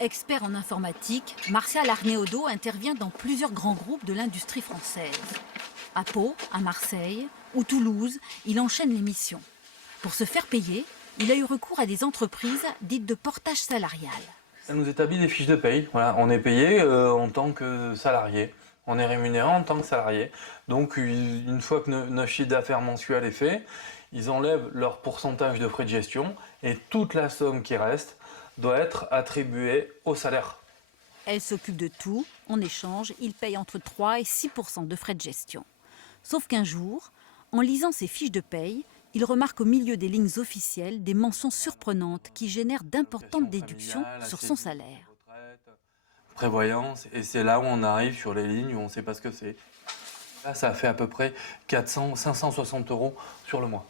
Expert en informatique, Martial Arnéodo intervient dans plusieurs grands groupes de l'industrie française. À Pau, à Marseille ou Toulouse, il enchaîne les missions. Pour se faire payer, il a eu recours à des entreprises dites de portage salarial. Ça nous établit des fiches de paye. Voilà, on est payé en tant que salarié. On est rémunéré en tant que salarié. Donc une fois que notre chiffre d'affaires mensuel est fait, ils enlèvent leur pourcentage de frais de gestion et toute la somme qui reste doit être attribuée au salaire. Elle s'occupe de tout. En échange, il paye entre 3 et 6% de frais de gestion. Sauf qu'un jour, en lisant ses fiches de paye, il remarque au milieu des lignes officielles des mentions surprenantes qui génèrent d'importantes déductions sur son salaire. Prévoyance, et c'est là où on arrive sur les lignes où on ne sait pas ce que c'est. Là, ça fait à peu près 560 € sur le mois.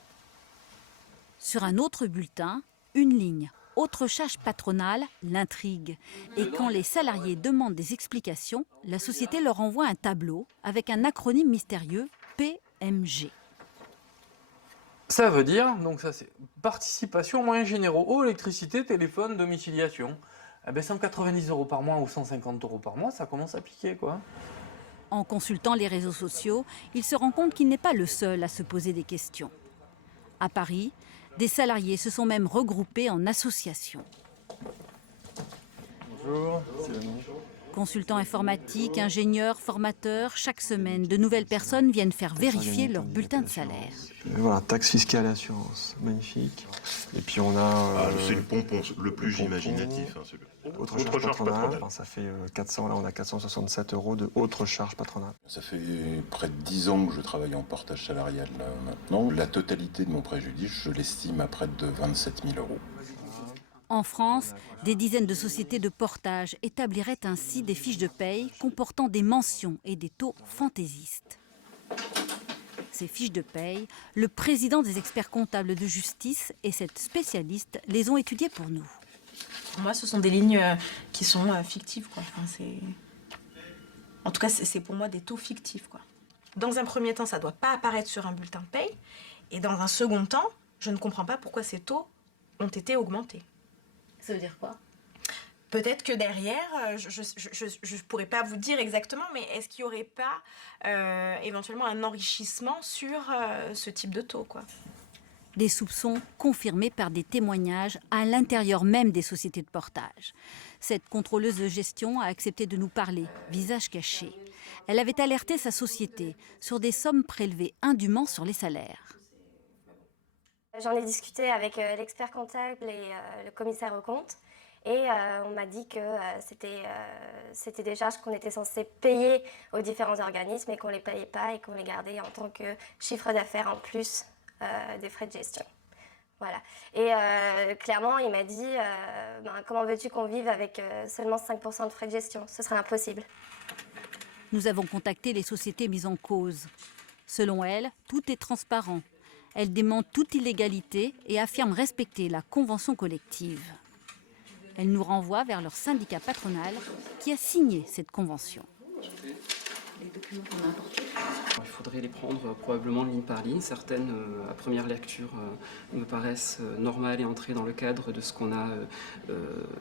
Sur un autre bulletin, une ligne. Autre charge patronale, l'intrigue. Et quand les salariés demandent des explications, la société leur envoie un tableau avec un acronyme mystérieux, PMG. Ça veut dire, donc ça c'est participation aux moyens généraux, eau, électricité, téléphone, domiciliation. Eh ben 190 € par mois ou 150 € par mois, ça commence à piquer quoi. En consultant les réseaux sociaux, il se rend compte qu'il n'est pas le seul à se poser des questions. À Paris, des salariés se sont même regroupés en associations. Bonjour, c'est le nom. Consultants informatiques, ingénieurs, formateurs, chaque semaine, de nouvelles personnes viennent faire vérifier leur bulletin de salaire. Voilà, taxe fiscale et assurance, magnifique. Et puis on a... c'est le pompon, le plus imaginatif. Hein, autre charge patronale. Ça fait 400, là on a 467 € de autre charge patronale. Ça fait près de 10 ans que je travaille en portage salarial là, maintenant. La totalité de mon préjudice, je l'estime à près de 27 000 €. En France, des dizaines de sociétés de portage établiraient ainsi des fiches de paye comportant des mentions et des taux fantaisistes. Ces fiches de paye, le président des experts comptables de justice et cette spécialiste les ont étudiées pour nous. Pour moi, ce sont des lignes qui sont fictives, quoi. Enfin, en tout cas, c'est pour moi des taux fictifs, quoi. Dans un premier temps, ça ne doit pas apparaître sur un bulletin de paye. Et dans un second temps, je ne comprends pas pourquoi ces taux ont été augmentés. Ça veut dire quoi? Peut-être que derrière, je ne pourrais pas vous dire exactement, mais est-ce qu'il n'y aurait pas éventuellement un enrichissement sur ce type de taux, quoi? Des soupçons confirmés par des témoignages à l'intérieur même des sociétés de portage. Cette contrôleuse de gestion a accepté de nous parler, visage caché. Elle avait alerté sa société sur des sommes prélevées indûment sur les salaires. J'en ai discuté avec l'expert comptable et le commissaire aux comptes. Et on m'a dit que c'était des charges qu'on était censé payer aux différents organismes et qu'on ne les payait pas et qu'on les gardait en tant que chiffre d'affaires en plus des frais de gestion. Voilà. Et clairement, il m'a dit comment veux-tu qu'on vive avec seulement 5% de frais de gestion? Ce serait impossible. Nous avons contacté les sociétés mises en cause. Selon elles, tout est transparent. Elle dément toute illégalité et affirme respecter la convention collective. Elle nous renvoie vers leur syndicat patronal qui a signé cette convention. Les documents qu'on a apportés. Il faudrait les prendre probablement ligne par ligne. Certaines, à première lecture, me paraissent normales et entrer dans le cadre de ce qu'on a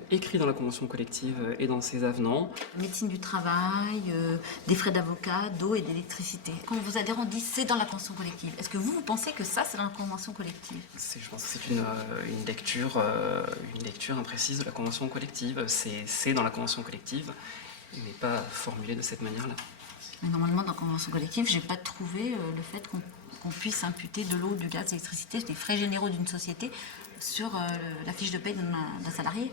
écrit dans la convention collective et dans ses avenants. Médecine du travail, des frais d'avocat, d'eau et d'électricité. Quand vos adhérents disent c'est dans la convention collective, est-ce que vous pensez que ça c'est dans la convention collective? Je pense que c'est une lecture imprécise de la convention collective. C'est dans la convention collective, mais pas formulé de cette manière-là. Mais normalement, dans la convention collective, j'ai pas trouvé le fait qu'on puisse imputer de l'eau, du gaz, de l'électricité, des frais généraux d'une société sur la fiche de paie d'un salarié.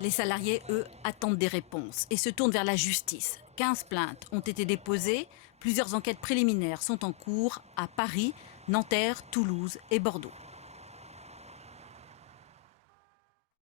Les salariés, eux, attendent des réponses et se tournent vers la justice. 15 plaintes ont été déposées, plusieurs enquêtes préliminaires sont en cours à Paris, Nanterre, Toulouse et Bordeaux.